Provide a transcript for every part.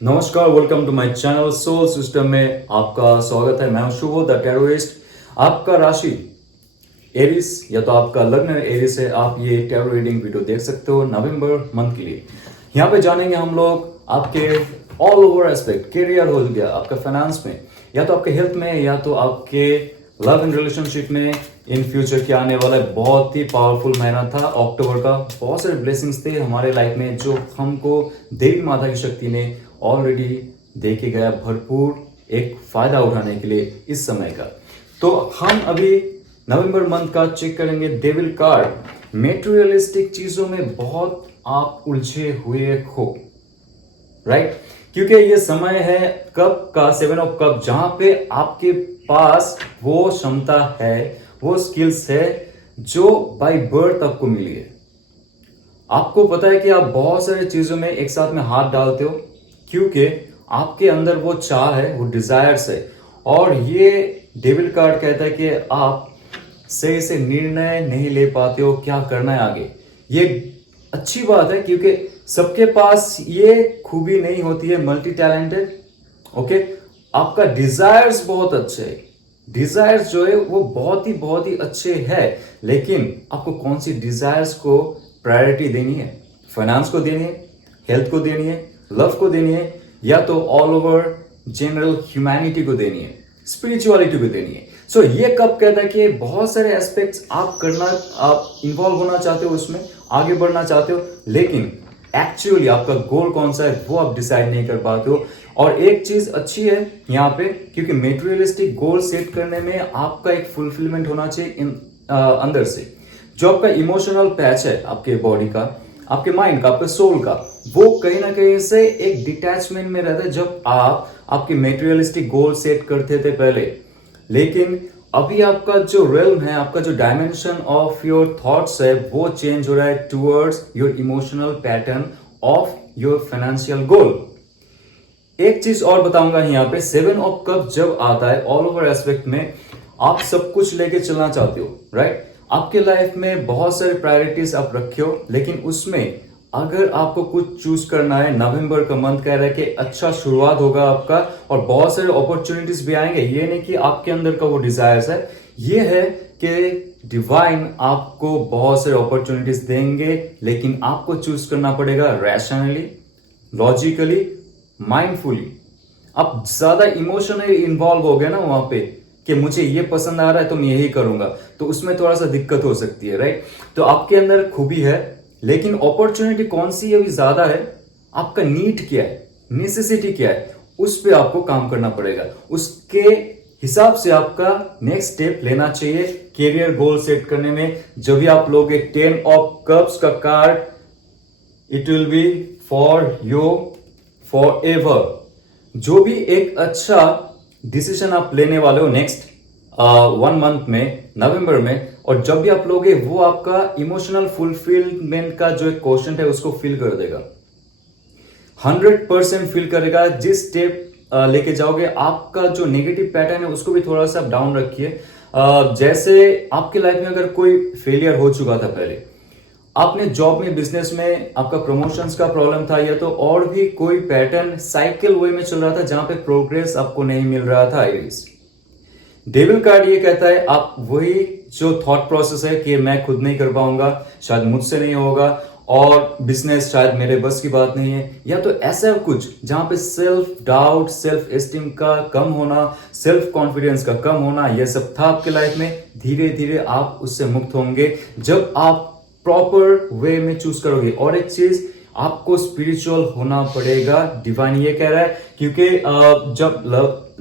नमस्कार, welcome to my channel soul system में आपका स्वागत है। मैं हूं शुभो द टेररिस्ट। आपका राशि एरिस या तो आपका लग्न एरिस है, आप ये टैरो रीडिंग वीडियो देख सकते हो नवंबर मंथ के लिए। यहाँ पे जानेंगे हम लोग आपके ऑल ओवर एस्पेक्ट, करियर हो गया, आपका फाइनेंस में, या तो आपके हेल्थ में, या तो आपके लव एंड रिलेशनशिप में। इन फ्यूचर क्या आने वाला है, बहुत ही पावरफुल महीना था अक्टूबर का। बहुत सारे ब्लेसिंग्स थे हमारे लाइफ में जो हमको देवी माता की शक्ति ने ऑलरेडी दे के गया, भरपूर एक फायदा उठाने के लिए इस समय का। तो हम अभी नवंबर मंथ का चेक करेंगे डेविल कार्ड। मेटेरियलिस्टिक चीजों में बहुत आप उलझे हुए हो, राइट? क्योंकि ये समय है कप का, 7 ऑफ कप, जहां पे आपके पास वो क्षमता है, वो स्किल्स है जो बाय बर्थ आपको मिली है। आपको पता है कि आप बहुत सारी चीजों में एक साथ में हाथ डालते हो क्योंकि आपके अंदर वो चाह है, वो डिजायर्स है। और ये डेविल कार्ड कहता है कि आप सही से निर्णय नहीं ले पाते हो क्या करना है आगे। ये अच्छी बात है क्योंकि सबके पास ये खूबी नहीं होती है, मल्टी टैलेंटेड। ओके, आपका डिजायर्स बहुत अच्छे है, डिजायर्स जो है वो बहुत ही अच्छे है, लेकिन आपको कौन सी डिजायर्स को प्रायोरिटी देनी है? फाइनेंस को देनी है, हेल्थ को देनी है, लव को देनी है, या तो ऑल ओवर जनरल ह्यूमैनिटी को देनी है, स्पिरिचुअलिटी को देनी है। सो ये कब कहता है कि बहुत सारे एस्पेक्ट्स आप करना, आप इन्वॉल्व होना चाहते हो, उसमें आगे बढ़ना चाहते हो, लेकिन एक्चुअली आपका गोल कौन सा है वो आप डिसाइड नहीं कर पाते हो। और एक चीज अच्छी है यहाँ पे, क्योंकि मेटेरियलिस्टिक गोल सेट करने में आपका एक फुलफिलमेंट होना चाहिए अंदर से। जो आपका इमोशनल पैच है आपके बॉडी का, आपके माइंड का, आपके सोल का, वो कहीं ना कहीं से एक डिटैचमेंट में रहता है जब आप आपके मेटेरियलिस्टिक गोल सेट करते थे पहले। लेकिन अभी आपका जो रेल्म है, आपका जो डायमेंशन ऑफ योर थॉट्स है, वो चेंज हो रहा है towards your emotional pattern of your financial goal. एक चीज और बताऊंगा यहाँ पे, 7 ऑफ कप जब आता है ऑल ओवर एस्पेक्ट में, आप सब कुछ लेके चलना चाहते हो, राइट? आपके लाइफ में बहुत सारे प्रायोरिटीज आप रखे हो, लेकिन उसमें अगर आपको कुछ चूज करना है, नवंबर का मंथ कह रहा है कि अच्छा शुरुआत होगा आपका और बहुत सारे अपॉर्चुनिटीज भी आएंगे। ये नहीं कि आपके अंदर का वो डिजायर्स है, ये है कि डिवाइन आपको बहुत सारे अपॉर्चुनिटीज देंगे, लेकिन आपको चूज करना पड़ेगा रैशनली, लॉजिकली, माइंडफुली। आप ज्यादा इमोशनली इन्वॉल्व हो गए ना वहां पे कि मुझे ये पसंद आ रहा है तो मैं यही करूंगा, तो उसमें थोड़ा सा दिक्कत हो सकती है, राइट? तो आपके अंदर खूबी है, लेकिन अपॉर्चुनिटी कौन सी अभी ज्यादा है, आपका नीड क्या है, नेसेसिटी क्या है, उस पे आपको काम करना पड़ेगा। उसके हिसाब से आपका नेक्स्ट स्टेप लेना चाहिए कैरियर गोल सेट करने में। जब भी आप लोगे 10 ऑफ कप्स का card, it will be for you for ever. जो भी एक अच्छा डिसीजन आप लेने वाले हो नेक्स्ट 1 मंथ में, नवंबर में, और जब भी आप लोगे वो आपका इमोशनल फुलफिलमेंट का जो एक क्वेश्चन है उसको फिल कर देगा, 100% फिल करेगा। जिस स्टेप लेके जाओगे, आपका जो नेगेटिव पैटर्न है उसको भी थोड़ा सा डाउन रखिए। जैसे आपके लाइफ में अगर कोई फेलियर हो चुका था पहले, आपने जॉब में, बिजनेस में आपका प्रमोशंस का प्रॉब्लम था, या तो और भी कोई पैटर्न साइकिल वे में चल रहा था जहां पे प्रोग्रेस आपको नहीं मिल रहा था, एरीज, डेविल कार्ड ये कहता है आप वही जो थॉट प्रोसेस है कि मैं खुद नहीं कर पाऊंगा, शायद मुझसे नहीं होगा, और बिजनेस शायद मेरे बस की बात नहीं है, या तो ऐसा कुछ जहां पे सेल्फ डाउट, सेल्फ एस्टीम का कम होना, सेल्फ कॉन्फिडेंस का कम होना, यह सब था आपके लाइफ में। धीरे धीरे आप उससे मुक्त होंगे जब आप प्रॉपर वे में चूज करोगे। और एक चीज, आपको स्पिरिचुअल होना पड़ेगा, डिवाइन ये कह रहा है, क्योंकि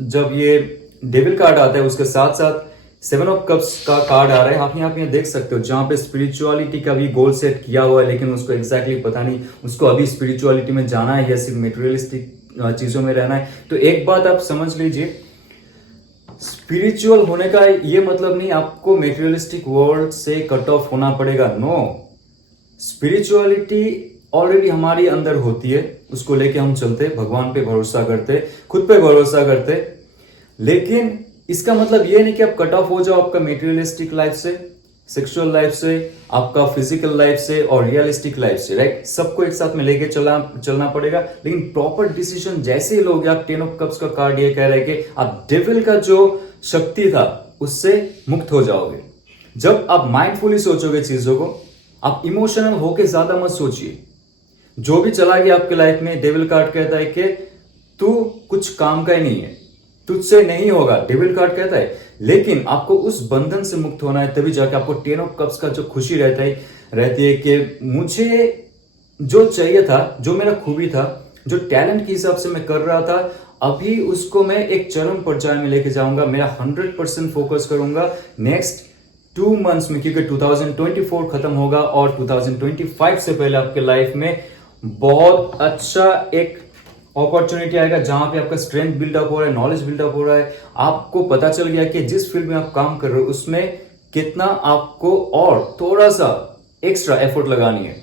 जब ये डेविल कार्ड आता है उसके साथ साथ 7 ऑफ कप्स का कार्ड आ रहा है। आप यहाँ पे देख सकते हो जहां पे स्पिरिचुअलिटी का भी गोल सेट किया हुआ है, लेकिन उसको एग्जैक्टली पता नहीं उसको अभी स्पिरिचुअलिटी में जाना है या सिर्फ मेटेरियलिस्टिक चीजों में रहना है। तो एक बात आप समझ लीजिए, स्पिरिचुअल होने का ये मतलब नहीं आपको मेटेरियलिस्टिक वर्ल्ड से कट ऑफ होना पड़ेगा, नो। स्पिरिचुअलिटी ऑलरेडी हमारी अंदर होती है, उसको लेके हम चलते, भगवान पे भरोसा करते, खुद पे भरोसा करते, लेकिन इसका मतलब ये नहीं कि आप कट ऑफ हो जाओ आपका मेटेरियलिस्टिक लाइफ से। सेक्सुअल लाइफ से, आपका फिजिकल लाइफ से और रियलिस्टिक लाइफ से, राइट? सबको एक साथ में लेके चलना पड़ेगा। लेकिन प्रॉपर डिसीजन जैसे ही लोगे, आप 10 ऑफ कप्स का कार्ड ये कह रहे हैं कि आप डेविल का जो शक्ति था उससे मुक्त हो जाओगे। जब आप माइंडफुली सोचोगे चीजों को, आप इमोशनल होके ज्यादा मत सोचिए। जो भी चला गया आपके लाइफ में, डेविल कार्ड कहता है कि तू कुछ काम का ही नहीं है, तुझसे नहीं होगा, डेविल कार्ड कहता है। लेकिन आपको उस बंधन से मुक्त होना है, तभी जाके आपको 10 ऑफ कप्स का जो खुशी रहती है कि मुझे जो चाहिए था, जो मेरा खूबी था, जो टैलेंट के हिसाब से मैं कर रहा था, अभी उसको मैं एक चरम पर्याय में लेके जाऊंगा। मेरा 100% फोकस करूंगा नेक्स्ट 2 मंथ्स में, क्योंकि 2024 खत्म होगा और 2025 से पहले आपके लाइफ में बहुत अच्छा एक अपॉर्चुनिटी आएगा, जहां पे आपका स्ट्रेंथ बिल्डअप हो रहा है, नॉलेज बिल्डअप हो रहा है। आपको पता चल गया कि जिस फील्ड में आप काम कर रहे हो उसमें कितना आपको और थोड़ा सा एक्स्ट्रा एफर्ट लगानी है।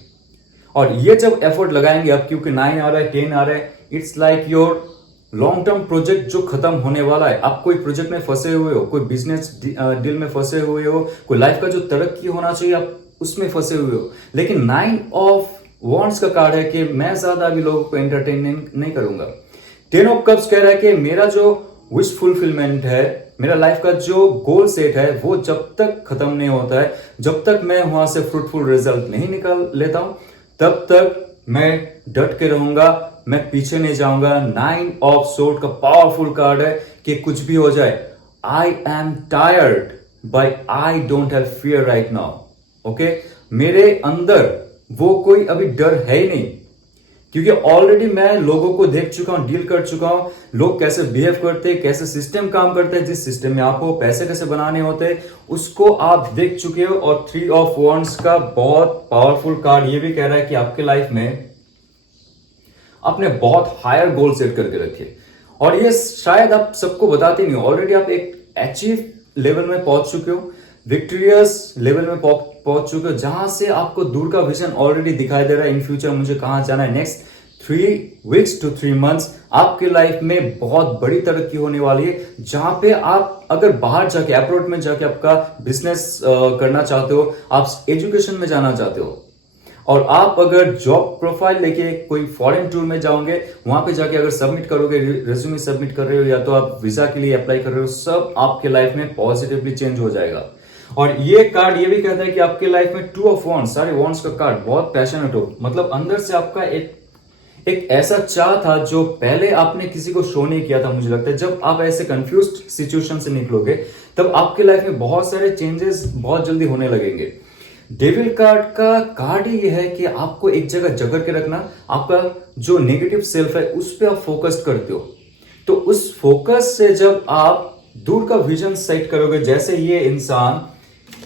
और ये जब एफर्ट लगाएंगे आप, क्योंकि 9 आ रहा है, 10 आ रहा है, it's like your long term project जो खत्म होने वाला है। आप कोई प्रोजेक्ट में फंसे हुए हो, कोई बिजनेस डील में फंसे हुए हो, कोई लाइफ का जो तरक्की होना चाहिए आप उसमें फंसे हुए हो। लेकिन 9 ऑफ वॉन्ड्स का कार्ड है कि मैं ज्यादा अभी लोगों को एंटरटेन नहीं करूंगा। 10 ऑफ कप्स कह रहा है कि मेरा जो विश फुलफिलमेंट है, मेरा लाइफ का जो गोल सेट है, वो जब तक खत्म नहीं होता है, जब तक मैं वहां से फ्रूटफुल रिजल्ट नहीं निकाल लेता हूं, तब तक मैं डट के रहूंगा, मैं पीछे नहीं जाऊंगा। 9 ऑफ सोर्ड का पावरफुल कार्ड है कि कुछ भी हो जाए, I am tired but I don't have fear right now. Okay, मेरे अंदर वो कोई अभी डर है ही नहीं, क्योंकि ऑलरेडी मैं लोगों को देख चुका हूं, डील कर चुका हूं, लोग कैसे बिहेव करते हैं, कैसे सिस्टम काम करते हैं, जिस सिस्टम में आपको पैसे कैसे बनाने होते हैं उसको आप देख चुके हो। और 3 ऑफ वॉन्ड्स का बहुत पावरफुल कार्ड ये भी कह रहा है कि आपके लाइफ में आपने बहुत हायर गोल सेट करके रखे, और ये शायद आप सबको बताते नहीं हो। ऑलरेडी आप एक अचीव लेवल में पहुंच चुके हो, विक्टोरियस लेवल में पहुंच चुके हो, जहां से आपको दूर का विजन ऑलरेडी दिखाई दे रहा है। इन फ्यूचर मुझे कहां जाना है, नेक्स्ट 3 वीक्स टू 3 मंथ्स आपके लाइफ में बहुत बड़ी तरक्की होने वाली है, जहां पे आप अगर बाहर जाके, अब्रॉड में जाके आपका बिजनेस करना चाहते हो, आप एजुकेशन में जाना चाहते हो, और आप अगर जॉब प्रोफाइल लेके कोई फॉरेन टूर में जाओगे, वहां पे जाके अगर सबमिट करोगे, रेज्यूमे सबमिट कर रहे हो, या तो आप वीजा के लिए अप्लाई कर रहे हो, सब आपके लाइफ में पॉजिटिवली चेंज हो जाएगा। और ये कार्ड ये भी कहता है कि आपके लाइफ में 2 ऑफ वॉन्ड्स, सारे वॉन्ड्स का कार्ड, बहुत पैशनेट हो, मतलब अंदर से आपका एक ऐसा चाह था जो पहले आपने किसी को शो नहीं किया था। मुझे लगता है जब आप ऐसे कंफ्यूज्ड सिचुएशन से निकलोगे, तब आपके लाइफ में बहुत सारे चेंजेस बहुत जल्दी होने लगेंगे। डेविल कार्ड का कार्ड ही यह है कि आपको एक जगह जकड़ के रखना, आपका जो नेगेटिव सेल्फ है उस पर आप फोकस करते हो, तो उस फोकस से जब आप दूर का विजन सेट करोगे, जैसे ये इंसान,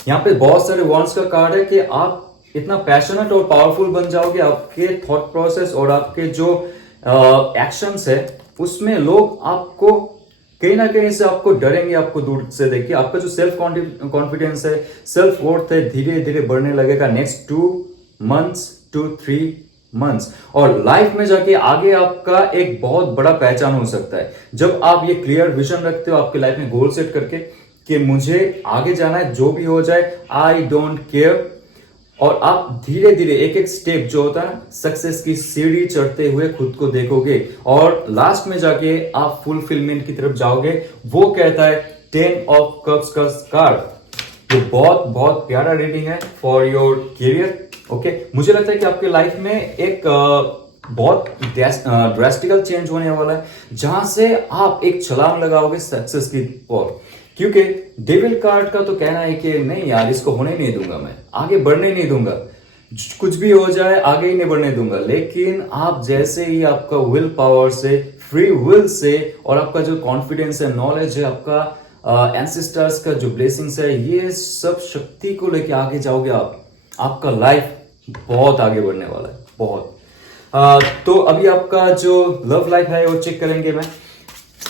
यहाँ पे बहुत सारे वॉन्ड्स का कार्ड है कि आप इतना पैशनेट और पावरफुल बन जाओगे, आपके थॉट प्रोसेस और आपके जो एक्शंस है उसमें लोग आपको कहीं ना कहीं से आपको डरेंगे, आपको दूर से देखिए। आपका जो सेल्फ कॉन्फिडेंस है, सेल्फ वर्थ है, धीरे धीरे बढ़ने लगेगा नेक्स्ट 2 मंथ्स टू 3 मंथ्स, और लाइफ में जाके आगे आपका एक बहुत बड़ा पहचान हो सकता है। जब आप ये क्लियर विजन रखते हो आपके लाइफ में गोल सेट करके कि मुझे आगे जाना है, जो भी हो जाए, आई डोंट केयर, और आप धीरे धीरे एक एक स्टेप जो होता है सक्सेस की सीढ़ी चढ़ते हुए खुद को देखोगे, और लास्ट में जाके आप फुलफिलमेंट की तरफ जाओगे। वो कहता है 10 ऑफ कप्स का कार्ड। ये बहुत बहुत प्यारा रीडिंग है फॉर योर करियर। ओके, मुझे लगता है कि आपके लाइफ में एक बहुत ड्रास्टिकल चेंज होने वाला है, जहां से आप एक छलांग लगाओगे सक्सेस की ओर। क्योंकि डेविल कार्ड का तो कहना है कि नहीं यार, इसको होने नहीं दूंगा, मैं आगे बढ़ने नहीं दूंगा, कुछ भी हो जाए आगे ही नहीं बढ़ने दूंगा। लेकिन आप जैसे ही आपका विल पावर से, फ्री विल से, और आपका जो कॉन्फिडेंस है, नॉलेज है, आपका एंसेस्टर्स का जो ब्लेसिंग्स है, ये सब शक्ति को लेके आगे जाओगे आपका लाइफ बहुत आगे बढ़ने वाला है, बहुत। तो अभी आपका जो लव लाइफ है वो चेक करेंगे। मैं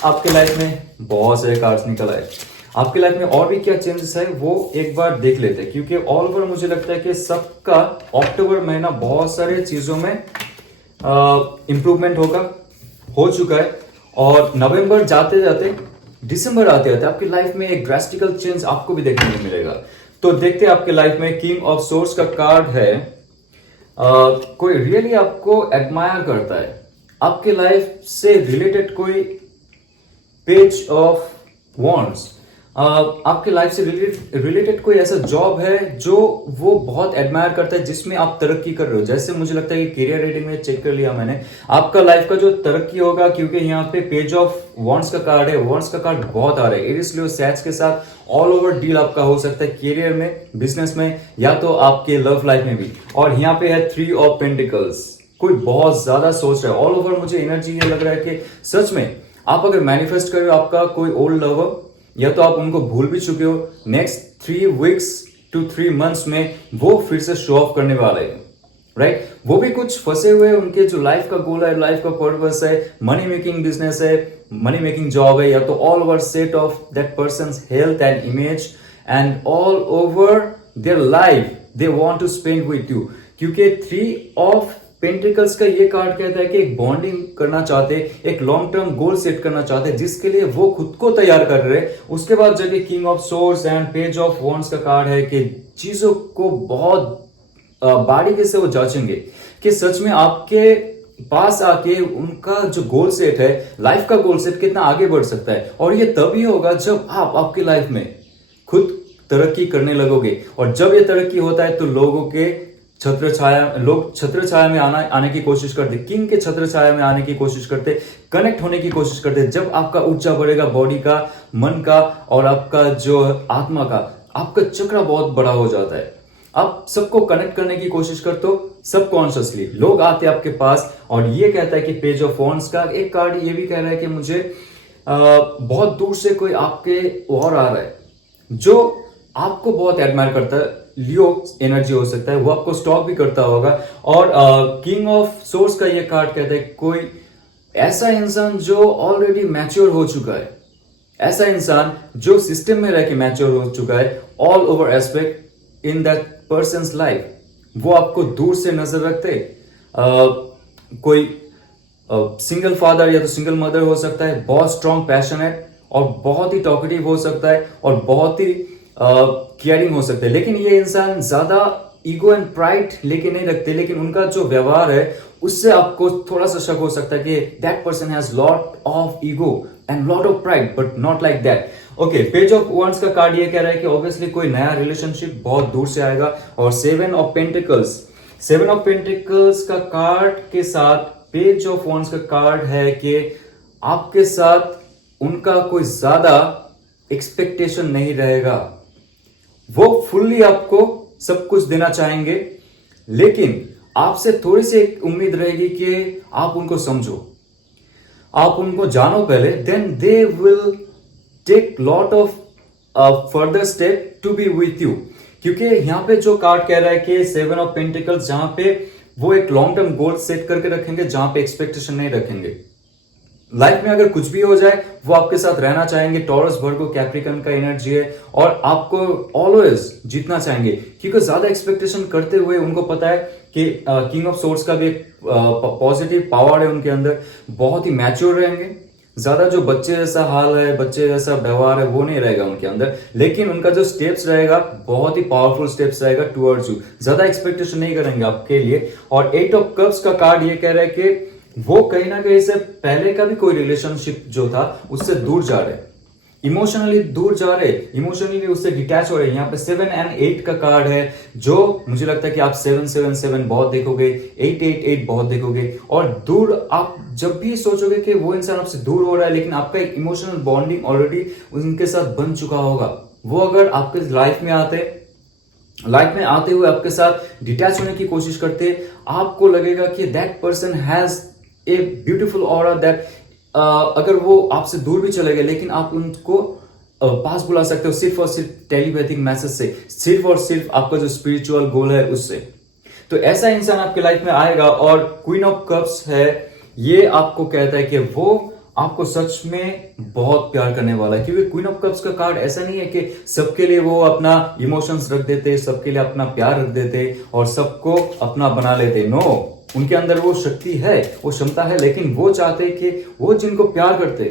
आपके लाइफ में बहुत सारे कार्ड्स निकल आए, आपके लाइफ में और भी क्या चेंजेस है वो एक बार देख लेते हैं, क्योंकि ऑल ओवर मुझे लगता है कि सबका अक्टूबर महीना बहुत सारे चीजों में इंप्रूवमेंट हो चुका है, और नवंबर जाते जाते दिसंबर आते आते आपकी लाइफ में एक ड्रास्टिकल चेंज आपको भी देखने को मिलेगा। तो देखते हैं आपके लाइफ में किंग ऑफ सोर्स का कार्ड है। कोई रियली आपको एडमायर करता है, आपके लाइफ से रिलेटेड कोई पेज ऑफ वॉन्ड्स, आपके लाइफ से रिलेटेड कोई ऐसा जॉब है जो वो बहुत एडमायर करता है, जिसमें आप तरक्की कर रहे हो। जैसे मुझे लगता है कि करियर रेटिंग में चेक कर लिया मैंने, आपका लाइफ का जो तरक्की होगा, क्योंकि यहाँ पे पेज ऑफ वॉन्ड्स का कार्ड है, वॉन्ड्स का कार्ड बहुत आ रहा है, इसलिए सैच के साथ ऑल ओवर डील आपका हो सकता है, करियर में, बिजनेस में, या तो आपके लव लाइफ में भी। और यहाँ पे है 3 ऑफ पेंटिकल्स, कोई बहुत ज्यादा सोच रहा है। ऑल ओवर मुझे एनर्जी ये लग रहा है कि सच में आप अगर मैनिफेस्ट कर रहे हो आपका कोई ओल्ड लवर, या तो आप उनको भूल भी चुके हो, नेक्स्ट 3 वीक्स to 3 मंथ्स में वो फिर से शो ऑफ करने वाले हैं, राइट? वो भी कुछ फंसे हुए, उनके जो लाइफ का गोल है, लाइफ का पर्पस है, मनी मेकिंग बिजनेस है, मनी मेकिंग जॉब है, या तो all over set of that persons health and image and all over their life they want to spend with you. क्योंकि 3 ऑफ पेंटिकल्स का ये कार्ड कहता है कि एक बॉन्डिंग करना चाहते, एक लॉन्ग टर्म गोल सेट करना चाहते, जिसके लिए वो खुद को तैयार कर रहे हैं। उसके बाद जब king of source and page of wands का कार्ड है कि चीजों को बहुत बारीकी से वो जांचेंगे कि सच में आपके पास आके उनका जो गोल सेट है, लाइफ का गोल सेट कितना आगे बढ़ सकता है। और ये तभी होगा जब आप आपकी लाइफ में खुद तरक्की करने लगोगे। और जब ये तरक्की होता है तो लोग छत्र छाया में आने की कोशिश करते, किंग के छत्र छाया में आने की कोशिश करते, कनेक्ट होने की कोशिश करते। जब आपका ऊर्जा बढ़ेगा, बॉडी का, मन का और आपका जो आत्मा का, आपका चक्र बहुत बड़ा हो जाता है। आप सबको कनेक्ट करने की कोशिश करते हो, सबकॉन्शियसली लोग आते हैं आपके पास। और ये कहता है कि पेज ऑफ वॉन्ड्स का एक कार्ड ये भी कह रहा है कि मुझे बहुत दूर से कोई आपके और आ रहा है जो आपको बहुत एडमायर करता है। लियो एनर्जी हो सकता है, वो आपको स्टॉक भी करता होगा। और किंग ऑफ सोर्स का ये कार्ड कहता है कोई ऐसा इंसान जो ऑलरेडी मैच्योर हो चुका है, ऐसा इंसान जो सिस्टम में रह के मैच्योर हो चुका है, all over aspect in that persons life, वो आपको दूर से नजर रखते। कोई सिंगल फादर या तो सिंगल मदर हो सकता है, बहुत स्ट्रॉन्ग पैशनेट और बहुत ही टॉकेटिव हो सकता है और बहुत ही केयरिंग हो सकते हैं। लेकिन ये इंसान ज्यादा ईगो एंड प्राइड लेके नहीं रखते, लेकिन उनका जो व्यवहार है उससे आपको थोड़ा सा शक हो सकता है कि that person has lot of ego and lot of pride, but not like that. Okay, page of wands का कार्ड ये कह रहा है कि ऑब्वियसली कोई नया रिलेशनशिप बहुत दूर से आएगा। और 7 ऑफ पेंटिकल्स का कार्ड के साथ पेज ऑफ वॉन्ड्स का कार्ड है कि आपके साथ उनका कोई ज्यादा एक्सपेक्टेशन नहीं रहेगा। वो फुल्ली आपको सब कुछ देना चाहेंगे, लेकिन आपसे थोड़ी सी एक उम्मीद रहेगी कि आप उनको समझो, आप उनको जानो पहले, then they will take lot of further step to be with you. क्योंकि यहां पे जो कार्ड कह रहा है कि 7 ऑफ पेंटिकल्स, जहां पे वो एक लॉन्ग टर्म गोल सेट करके रखेंगे, जहां पे एक्सपेक्टेशन नहीं रखेंगे। लाइफ में अगर कुछ भी हो जाए वो आपके साथ रहना चाहेंगे। टॉरस, वर्गो, कैप्रिकन का एनर्जी है और आपको ऑलवेज जीतना चाहेंगे, क्योंकि ज्यादा एक्सपेक्टेशन करते हुए उनको पता है कि किंग ऑफ सोर्स का भी एक पॉजिटिव पावर है उनके अंदर, बहुत ही मैच्योर रहेंगे। ज्यादा जो बच्चे जैसा हाल है, बच्चे जैसा व्यवहार है वो नहीं रहेगा उनके अंदर, लेकिन उनका जो स्टेप्स रहेगा बहुत ही पावरफुल स्टेप्स रहेगा टुवर्ड्स यू। ज्यादा एक्सपेक्टेशन नहीं करेंगे आपके लिए। और 8 ऑफ कप्स का कार्ड ये कह रहा है कि वो कहीं ना कहीं से पहले का भी कोई रिलेशनशिप जो था उससे दूर जा रहे, इमोशनली दूर जा रहे, इमोशनली उससे डिटैच हो रहे। यहाँ पे 7 एंड 8 का कार्ड है, जो मुझे लगता है कि आप 777 बहुत देखोगे, 888 बहुत देखोगे। और दूर, आप जब भी सोचोगे कि वो इंसान आपसे दूर हो रहा है, लेकिन आपका एक इमोशनल बॉन्डिंग ऑलरेडी उनके साथ बन चुका होगा। वो अगर आपके लाइफ में आते हुए आपके साथ डिटैच होने की कोशिश करते, आपको लगेगा कि that person has a beautiful aura that अगर वो आपसे दूर भी चले गए, लेकिन आप उनको पास बुला सकते हो सिर्फ और सिर्फ टेलीपैथिक मैसेज से, सिर्फ और सिर्फ आपका जो स्पिरिचुअल गोल है उससे। तो ऐसा इंसान आपके लाइफ में आएगा। और क्वीन ऑफ कप्स है, ये आपको कहता है कि वो आपको सच में बहुत प्यार करने वाला है। क्योंकि क्वीन ऑफ कप्स का कार्ड ऐसा नहीं है कि सबके लिए वो अपना इमोशंस रख देते, सबके लिए अपना प्यार रख देते और सबको अपना बना लेते। नो, उनके अंदर वो शक्ति है, वो क्षमता है, लेकिन वो चाहते कि वो जिनको प्यार करते,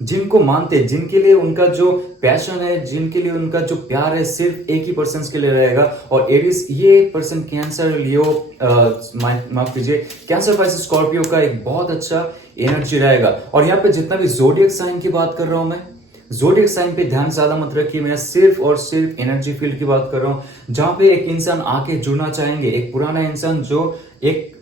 जिनको मानते हैं, जिनके लिए उनका जो पैशन है, जिनके लिए उनका जो प्यार है सिर्फ एक ही पर्सन के लिए रहेगा। और एरिस ये पर्सन कैंसर, लियो, माफ कीजिए, कैंसर, पाइसेस, स्कॉर्पियो का एक बहुत अच्छा एनर्जी रहेगा। और यहाँ पे जितना भी जोडियक साइन की बात कर रहा हूं मैं, जोडियक साइन पे ध्यान ज्यादा मत रखिए, मैं सिर्फ और सिर्फ एनर्जी फील्ड की बात कर रहा हूं, जहां पे एक इंसान आके जुड़ना चाहेंगे, एक पुराना इंसान जो एक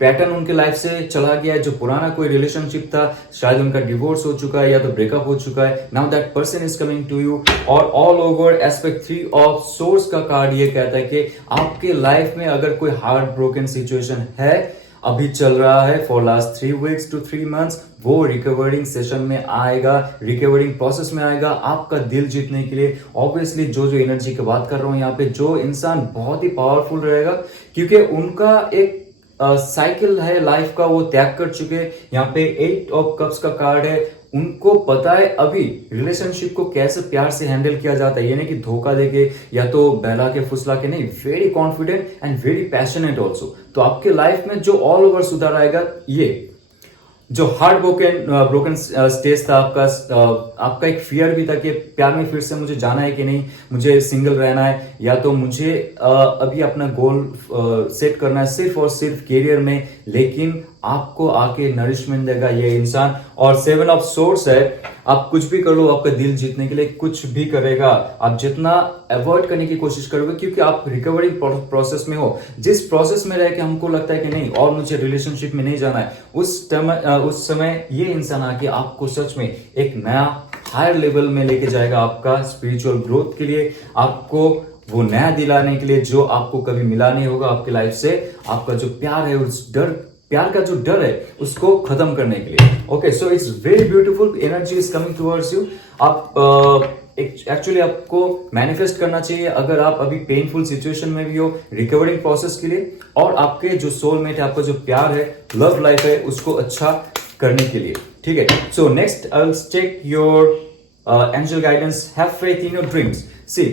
पैटर्न उनके लाइफ से चला गया है, जो पुराना कोई रिलेशनशिप था, शायद उनका डिवोर्स हो चुका है या तो ब्रेकअप हो चुका है, now that person is coming to you. और all over aspect 3 of source का कार्ड ये कहता है कि आपके लाइफ में अगर कोई हार्ट ब्रोकन सिचुएशन है, अभी चल रहा है for last 3 weeks to 3 months, वो रिकवरिंग सेशन में आएगा, रिकवरिंग प्रोसेस में आएगा आपका दिल जीतने के लिए। ऑब्वियसली जो एनर्जी की बात कर रहा हूं यहाँ पे, जो इंसान बहुत ही पावरफुल रहेगा, क्योंकि उनका एक साइकिल है लाइफ का, वो त्याग कर चुके। यहाँ पे 8 ऑफ कप्स का कार्ड है, उनको पता है अभी रिलेशनशिप को कैसे प्यार से हैंडल किया जाता है, ये नहीं कि धोखा देके या तो बहला के फुसला के, नहीं, very confident and very passionate also. तो आपके लाइफ में जो ऑल ओवर सुधार आएगा, ये जो हार्ट ब्रोकन स्टेज था आपका एक फियर भी था कि प्यार में फिर से मुझे जाना है कि नहीं, मुझे सिंगल रहना है, या तो मुझे अभी अपना गोल सेट करना है सिर्फ और सिर्फ करियर में, लेकिन आपको आके नरिशमेंट देगा ये इंसान। और 7 ऑफ सोर्स है, आप कुछ भी कर लो आपका दिल जीतने के लिए, कुछ भी करेगा, आप जितना अवॉइड करने की कोशिश करोगे, क्योंकि आप रिकवरी प्रोसेस में हो। जिस प्रोसेस में रह के हमको लगता है कि नहीं और मुझे रिलेशनशिप में नहीं जाना है, उस समय ये इंसान आके आपको सच में एक नया हायर लेवल में लेके जाएगा, आपका स्पिरिचुअल ग्रोथ के लिए, आपको वो नया दिलाने के लिए जो आपको कभी मिला नहीं होगा आपकी लाइफ से। आपका जो प्यार है, उस प्यार का जो डर है, उसको खत्म करने के लिए। Okay, so it's very beautiful, energy is coming towards you. आप एक्चुअली आपको मैनिफेस्ट करना चाहिए, अगर आप अभी पेनफुल सिचुएशन में भी हो, रिकवरिंग प्रोसेस के लिए, और आपके जो सोलमेट है, आपका जो प्यार है, लव लाइफ है, उसको अच्छा करने के लिए। ठीक है, so next I will check your angel guidance. Have faith in your dreams. See,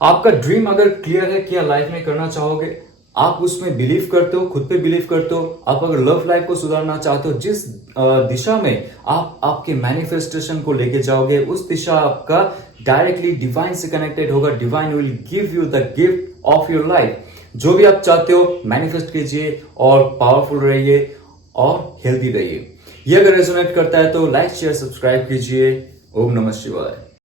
आपका ड्रीम अगर क्लियर है क्या लाइफ में करना चाहोगे, आप उसमें बिलीव करते हो, खुद पे बिलीव करते हो, आप अगर लव लाइफ को सुधारना चाहते हो, जिस दिशा में आप आपके मैनिफेस्टेशन को लेके जाओगे, उस दिशा आपका डायरेक्टली डिवाइन से कनेक्टेड होगा। Divine will give you the gift of your life. जो भी आप चाहते हो मैनिफेस्ट कीजिए और पावरफुल रहिए और हेल्दी रहिए। ये अगर रेजोनेट करता है तो लाइक, शेयर, सब्सक्राइब कीजिए। ओम नमः शिवाय।